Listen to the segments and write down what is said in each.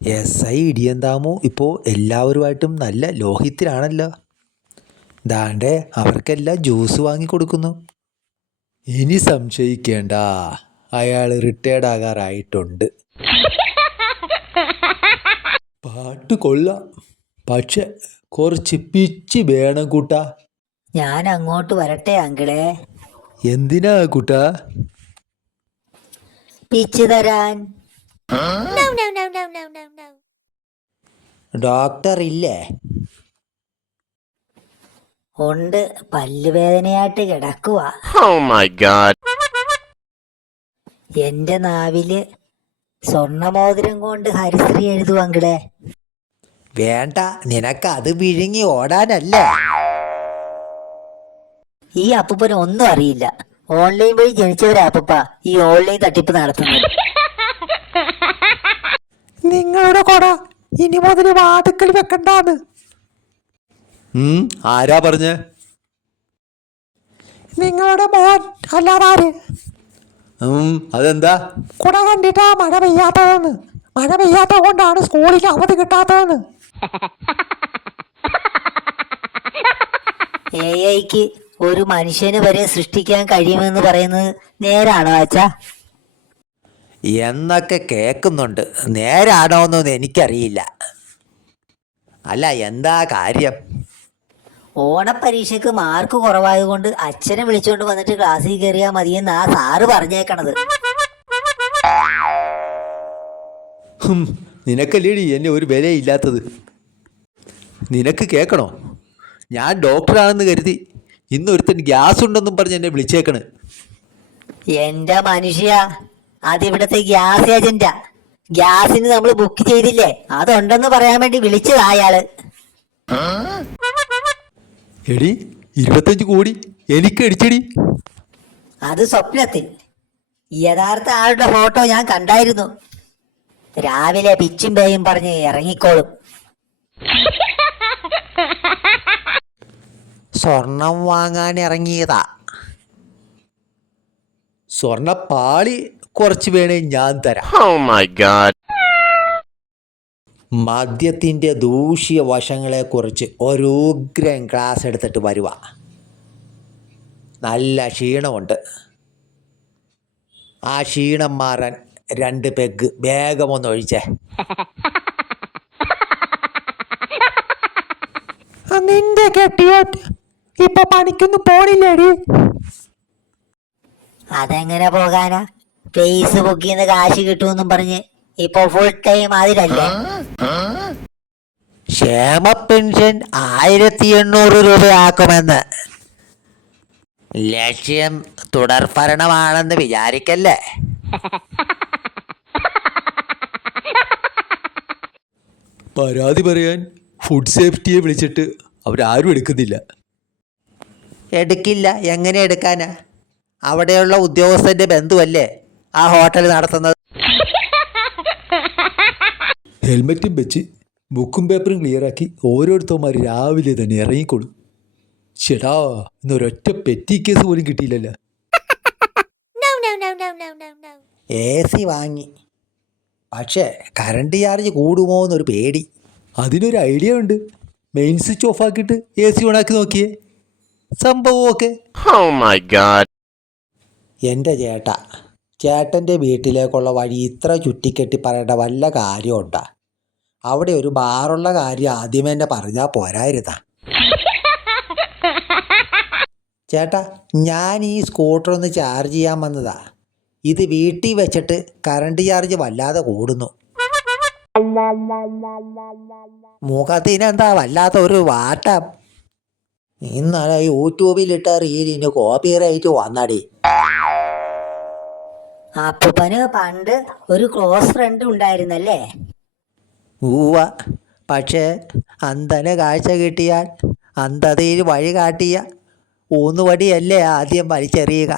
SI ഇടിയന്താമോ ഇപ്പോൾ എല്ലാവരുമായിട്ടും നല്ല ലോഹിത്തിലാണല്ലോ. ദാണ്ടേ അവർക്കെല്ലാം ജ്യൂസ് വാങ്ങിക്കൊടുക്കുന്നു. ഇനി സംശയിക്കേണ്ട, അയാൾ റിട്ടയർഡ് ആകാറായിട്ടുണ്ട്. പാട്ട് കൊള്ളാം, പക്ഷെ കുറച്ച് പിച്ച് വേണം കൂട്ടാ. ഞാൻ അങ്ങോട്ട് വരട്ടെ അങ്കിളെ? എന്തിനാ കൂട്ടാ? പിച്ച് തരാൻ. ഡോക്ടർ ഇല്ലേ? ഉണ്ട്, പല്ലുവേദനയായിട്ട് കിടക്കുക. എന്റെ നാവില് സ്വർണമോതിരം കൊണ്ട് ഹരിശ്രീ എഴുതു അങ്കിളെ. വേണ്ട, നിനക്ക് അത് വിഴുങ്ങി ഓടാനല്ലേ. ഈ അപ്പൂപ്പന് ഒന്നും അറിയില്ല. ഓൺലൈൻ വഴി ജനിച്ചവരാ അപ്പൂപ്പ ഈ ഓൺലൈൻ തട്ടിപ്പ് നടത്തുന്നത്. നിങ്ങളുടെ കൊട ഇനി മുതൽ വാതുക്കൽ വെക്കണ്ടാന്ന്. ആരാ പറഞ്ഞേ? നിങ്ങളുടെ മോൻ അല്ലാതാര്? അതെന്താ? കുട കണ്ടിട്ടാ മഴ പെയ്യാത്തതെന്ന്. മഴ പെയ്യാത്ത കൊണ്ടാണ് സ്കൂളിൽ അവധി കിട്ടാത്തതെന്ന്. AI-ക്ക് ഒരു മനുഷ്യന് വരെ സൃഷ്ടിക്കാൻ കഴിയുമെന്ന് പറയുന്നത് നേരാണോ അച്ഛാ? എന്നൊക്കെ കേൾക്കുന്നുണ്ട്. നേരാണോന്നൊന്നും എനിക്കറിയില്ല. അല്ല, എന്താ കാര്യം? ഓണപ്പരീക്ഷയ്ക്ക് മാർക്ക് കുറവായതുകൊണ്ട് അച്ഛനെ വിളിച്ചോണ്ട് വന്നിട്ട് ക്ലാസ്സിൽ കയറിയാൽ മതിയെന്ന് ആ സാറ് പറഞ്ഞേക്കണത്. നിനക്കല്ലേടി എന്നെ ഒരു വിലയില്ലാത്തത്. നിനക്ക് കേൾക്കണോ? ഞാൻ ഡോക്ടറാണെന്ന് കരുതി ഇന്നൊരുത്തൻ ഗ്യാസ് ഉണ്ടെന്നും പറഞ്ഞ് എന്നെ വിളിച്ചേക്കണ്. എന്റെ മനുഷ്യ, അതിവിടത്തെ ഗ്യാസ് ഏജന്റാ. ഗ്യാസിന് നമ്മൾ ബുക്ക് ചെയ്തില്ലേ, അതുണ്ടെന്ന് പറയാൻ വേണ്ടി വിളിച്ചതാ അയാള്. എടി, 25 കോടി എനിക്ക് അടിച്ചടി. അത് സ്വപ്നത്തിൽ. യഥാർത്ഥ ആളുടെ ഫോട്ടോ ഞാൻ കണ്ടായിരുന്നു. രാവിലെ പിച്ചും പേയും പറഞ്ഞ് ഇറങ്ങിക്കോളും. സ്വർണം വാങ്ങാൻ ഇറങ്ങിയതാ. സ്വർണപ്പാളി കുറച്ച് വേണേ ഞാൻ തരാം. മദ്യത്തിൻ്റെ ദൂഷ്യ വശങ്ങളെക്കുറിച്ച് ഒരു ഉഗ്രൻ ക്ലാസ് എടുത്തിട്ട് വരുക. നല്ല ക്ഷീണമുണ്ട്. ആ ക്ഷീണം മാറാൻ 2 പെഗ് വേഗമൊന്ന് ഒഴിച്ചേ. നിന്റെ കെട്ടിയോ ഇപ്പൊ പണിക്കൊന്നും പോണില്ലേടി? അതെങ്ങനെ പോകാനാ? ഫേസ്ബുക്കിൽ നിന്ന് കാശ് കിട്ടുമെന്നും പറഞ്ഞ് ഇപ്പൊ ഫുൾ ടൈം അതിലല്ലേ. ക്ഷേമ പെൻഷൻ 1800 രൂപയാക്കുമെന്ന്. ലക്ഷ്യം തുടർഭരണമാണെന്ന് വിചാരിക്കല്ലേ. പരാതി പറയാൻ ഫുഡ് സേഫ്റ്റിയെ വിളിച്ചിട്ട് അവരാരും എടുക്കുന്നില്ല. എടുക്കില്ല, എങ്ങനെ എടുക്കാനാ? അവിടെയുള്ള ഉദ്യോഗസ്ഥന്റെ ബന്ധുവല്ലേ ആ ഹോട്ടൽ നടത്തുന്നത്. ഹെൽമെറ്റും വെച്ച് ബുക്കും പേപ്പറും ക്ലിയറാക്കി ഓരോരുത്തന്മാർ രാവിലെ തന്നെ ഇറങ്ങിക്കൊള്ളും. ചേട്ടാ, ഇന്നൊരൊറ്റ പെറ്റി കേസ് പോലും കിട്ടിയില്ലല്ലോ. AC വാങ്ങി, പക്ഷേ കറണ്ട് ചാർജ് കൂടുമോ എന്നൊരു പേടി. അതിനൊരു ഐഡിയ ഉണ്ട്. മെയിൻ സ്വിച്ച് ഓഫ് ആക്കിയിട്ട് AC ഓണാക്കി നോക്കിയേ, സംഭവമൊക്കെ. എൻ്റെ ചേട്ടൻ്റെ വീട്ടിലേക്കുള്ള വഴി ഇത്ര ചുറ്റിക്കെട്ടി പറയേണ്ട വല്ല കാര്യമുണ്ടാ? അവിടെ ഒരു ബാറുള്ള കാര്യം ആദ്യമേ തന്നെ പറഞ്ഞാൽ പോരായിരുന്നാ? ചേട്ടാ, ഞാൻ ഈ സ്കൂട്ടർ ഒന്ന് ചാർജ് ചെയ്യാൻ വന്നതാ. ഇത് വീട്ടിൽ വെച്ചിട്ട് കറണ്ട് ചാർജ് വല്ലാതെ കൂടുന്നു. മുഖത്തിനെന്താ വല്ലാത്ത ഒരു വാട്ടം. ഇന്നലെ യൂട്യൂബിലിട്ട റീലിന് കോപ്പിറൈറ്റ് വന്നടി. അപ്പൂപ്പന് പണ്ട് ഒരു ക്ലോസ് ഫ്രണ്ട് ഉണ്ടായിരുന്നല്ലേ? ഊവ, പക്ഷേ അന്ധന് കാഴ്ച കിട്ടിയാൽ അന്ധതയിൽ വഴി കാട്ടിയ ഊന്നുവടിയല്ലേ ആദ്യം വലിച്ചെറിയുക.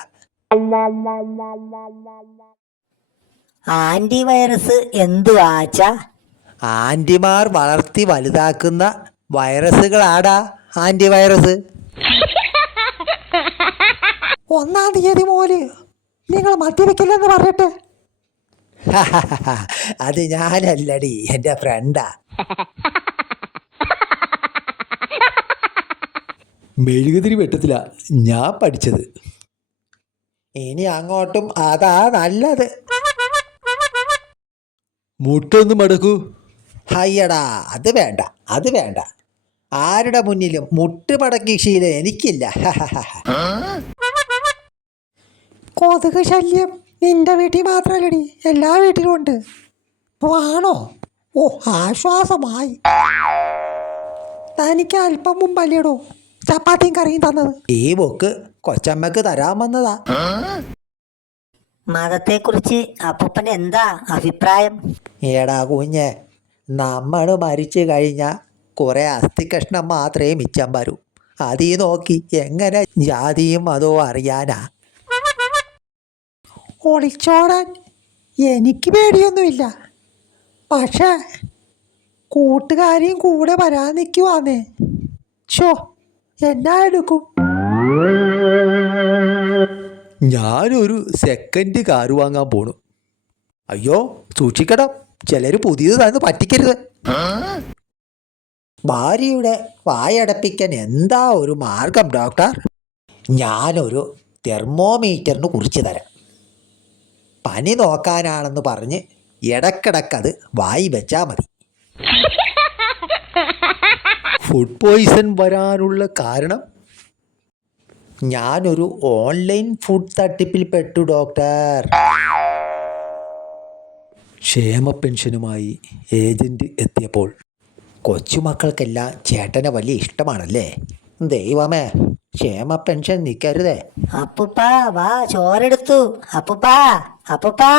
ആന്റിവൈറസ് എന്തുവാച്ചാ? ആന്റിമാർ വളർത്തി വലുതാക്കുന്ന വൈറസുകളാടാ ആന്റിവൈറസ്. 1-ാം തീയതി മുതൽ നിങ്ങൾ മദ്യപിക്കില്ലെന്ന് പറഞ്ഞിട്ട് അത് ഞാനല്ലടി, എൻ്റെ ഫ്രണ്ടാ. മെഴുകുതിരി വെട്ടത്തില ഞാൻ പഠിച്ചത്. ഇനി അങ്ങോട്ടും അതാ നല്ലത്. മുട്ടൊന്ന് മടക്കൂ. ഹയ്യടാ, അത് വേണ്ട, അത് വേണ്ട. ആരുടെ മുന്നിലും മുട്ട് മടക്കി ശീലം എനിക്കില്ല. കൊതുക് ശല്യം നിന്റെ വീട്ടിൽ മാത്രമല്ലടി, എല്ലാ വീട്ടിലും ഉണ്ട്. ആണോ? ഓ, ആശ്വാസമായി. തനിക്ക് അല്പം മുമ്പല്ലേടോ ചപ്പാത്തിയും കറിയും തന്നത്. ഈ ബുക്ക് കൊച്ചമ്മക്ക് തരാൻ വന്നതാ. മതത്തെക്കുറിച്ച് അപ്പൂപ്പന് എന്താ അഭിപ്രായം? ഏടാ കുഞ്ഞെ, നമ്മൾ മരിച്ചു കഴിഞ്ഞാൽ കുറെ അസ്ഥി കഷ്ണം മാത്രമേ മിച്ചം വരൂ. അതീ നോക്കി എങ്ങനെ ജാതിയും മതവും അറിയാനാ? ഒളിച്ചോടാൻ എനിക്ക് പേടിയൊന്നുമില്ല. പക്ഷേ കൂട്ടുകാരിയും കൂടെ വരാൻ നിൽക്കുവാന്നേ. എന്നാ എടുക്കും? ഞാനൊരു സെക്കൻഡ് കാറ് വാങ്ങാൻ പോണു. അയ്യോ സൂക്ഷിക്കണം, ചിലർ പുതിയത് തന്ന് പറ്റിക്കരുത്. ഭാര്യയുടെ വായടപ്പിക്കാൻ എന്താ ഒരു മാർഗം ഡോക്ടർ? ഞാനൊരു തെർമോമീറ്ററിന് കുറിച്ച് തരാം. പനി നോക്കാനാണെന്ന് പറഞ്ഞ് ഇടക്കിടക്കത് വായി വെച്ചാൽ മതി. ഫുഡ് പോയിസൺ വരാനുള്ള കാരണം ഞാനൊരു ഓൺലൈൻ ഫുഡ് തട്ടിപ്പിൽ പെട്ടു ഡോക്ടർ. ക്ഷേമ പെൻഷനുമായി ഏജന്റ് എത്തിയപ്പോൾ കൊച്ചുമക്കൾക്കെല്ലാം ചേട്ടനെ വലിയ ഇഷ്ടമാണല്ലേ. ദൈവമേ, ക്ഷേമ പെൻഷൻ നിൽക്കരുതേ. അപ്പൂപ്പാ വാ, ചോറെടുത്തു. അപ്പൂപ്പാ, അപ്പൂപ്പാ.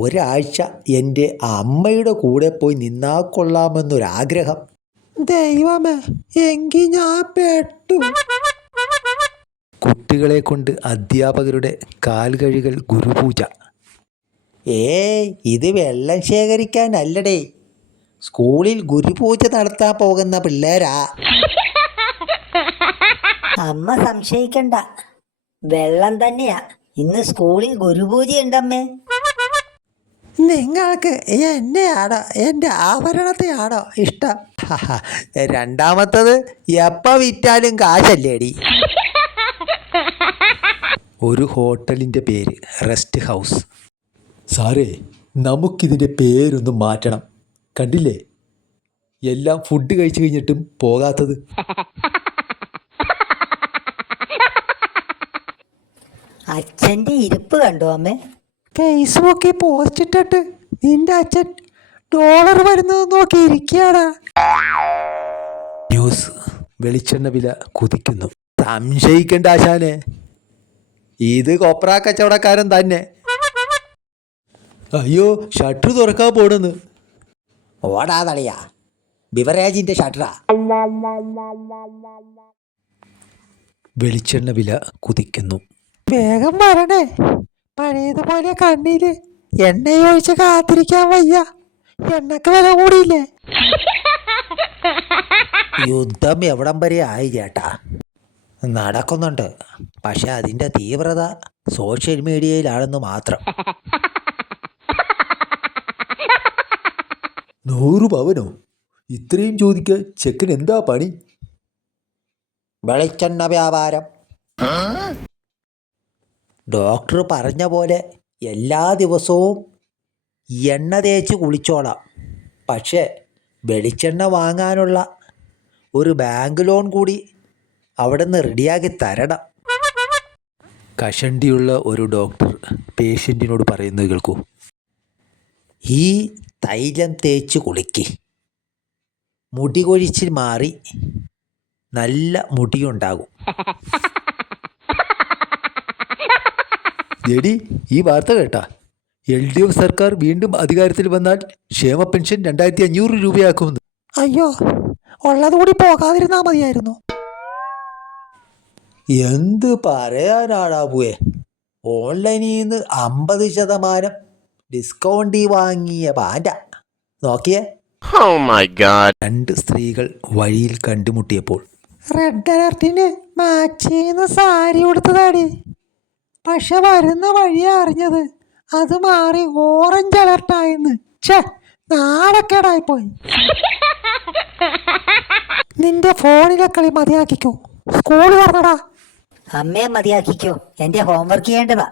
ഒരാഴ്ച എൻ്റെ അമ്മയുടെ കൂടെ പോയി നിന്നാ കൊള്ളാമെന്നൊരാഗ്രഹം. ദൈവമേ, എങ്കിൽ ഞാൻ പെട്ടു. കുട്ടികളെ കൊണ്ട് അധ്യാപകരുടെ കാൽകഴുകൽ ഗുരുപൂജ. ഏയ്, ഇത് വെള്ളം ശേഖരിക്കാനല്ലടേ, സ്കൂളിൽ ഗുരുപൂജ നടത്താൻ പോകുന്ന പിള്ളേരാ. അമ്മ സംശയിക്കണ്ട, വെള്ളം തന്നെയാ. ഇന്ന് സ്കൂളിൽ ഗുരുപൂജയുണ്ടമ്മേ. നിങ്ങൾക്ക് എന്നെയാണോ എൻ്റെ ആഭരണത്തെയാണോ ഇഷ്ടം? രണ്ടാമത്തത് എപ്പോൾ വിറ്റാലും കാശല്ലേടി. ഒരു ഹോട്ടലിൻ്റെ പേര് റെസ്റ്റ് ഹൗസ്. സാറേ, നമുക്കിതിൻ്റെ പേരൊന്ന് മാറ്റണം. കണ്ടില്ലേ, എല്ലാം ഫുഡ് കഴിച്ചു കഴിഞ്ഞിട്ടും പോകാത്തത്. അച്ഛൻ്റെ ഇരിപ്പ് കണ്ടോ അമ്മേ? ഫേസ്ബുക്കിൽ പോസ്റ്റ് ഇട്ടിട്ട് നിന്റെ അച്ഛൻ ഡോളർ വരുന്നത് നോക്കി ഇരിക്കുകയാണ്. ന്യൂസ്: വെളിച്ചെണ്ണ വില കുതിക്കുന്നു. സംശയിക്കേണ്ട ആശാനെ, ഇത് കൊപ്ര കച്ചവടക്കാരൻ തന്നെ. അയ്യോ, ഷട്ടർ തുറക്കാൻ പോണെന്ന്. ഓടാ തളിയാ, ബിവറേജിന്റെ ഷട്ടറാ. വെളിച്ചെണ്ണ വില കുതിക്കുന്നു. വേഗം വരണേ, പഴയതുപോലെ കണ്ണില് എണ്ണയൊഴിച്ച് കാത്തിരിക്കാൻ വയ്യ. എണ്ണക്ക് വില കൂടിയില്ലേ? യുദ്ധം എവിടം വരെ ആയി ചേട്ടാ? നടക്കുന്നുണ്ട്, പക്ഷെ അതിൻ്റെ തീവ്രത സോഷ്യൽ മീഡിയയിലാണെന്ന് മാത്രം. 100 പവനോ? ഇത്രയും ചോദിക്കാൻ ചെക്കൻ എന്താ പണി? വെളിച്ചെണ്ണ വ്യാപാരം. ഡോക്ടർ പറഞ്ഞ പോലെ എല്ലാ ദിവസവും എണ്ണ തേച്ച് കുളിച്ചോളാം. പക്ഷേ വെളിച്ചെണ്ണ വാങ്ങാനുള്ള ഒരു ബാങ്ക് ലോൺ കൂടി അവിടെ നിന്ന് റെഡിയാക്കി തരണം. കഷണ്ടിയുള്ള ഒരു ഡോക്ടർ പേഷ്യൻറ്റിനോട് പറയുന്നത് കേൾക്കൂ. ഈ തൈലം തേച്ച് കുളിക്ക്, മുടി കൊഴിച്ചിൽ മാറി നല്ല മുടിയുണ്ടാകും. ജെഡി, ഈ വാർത്ത കേട്ടാ? LDF സർക്കാർ വീണ്ടും അധികാരത്തിൽ വന്നാൽ ക്ഷേമ പെൻഷൻ 2500 രൂപയാക്കുമെന്ന്. അയ്യോ, ഉള്ളതുകൂടി പോകാതിരുന്നാ മതിയായിരുന്നു. എന്ത് പറയാനാടാ പൂവേ, ഓൺലൈനിൽ നിന്ന് 50% ഡിസ്കൗണ്ടിൽ വാങ്ങിയ പാൻറ്റ നോക്കിയേ. രണ്ട് സ്ത്രീകൾ വഴിയിൽ കണ്ടുമുട്ടിയപ്പോൾ റെഡ് അലർട്ടിന് മാച്ച് ചെയ്യുന്ന സാരി കൊടുത്തതാടി. പക്ഷെ വരുന്ന വഴിയാ അറിഞ്ഞത് അത് മാറി ഓറഞ്ച് അലർട്ടായെന്ന്. ഛേ, നാണക്കേടായിപ്പോയി. നിന്റെ ഫോണിലെ കളി മതിയാക്കിക്കോ, സ്കൂൾ പറഞ്ഞടാ. അമ്മയെ മതിയാക്കിക്കോ, എന്റെ ഹോംവർക്ക് ചെയ്യേണ്ടതാ.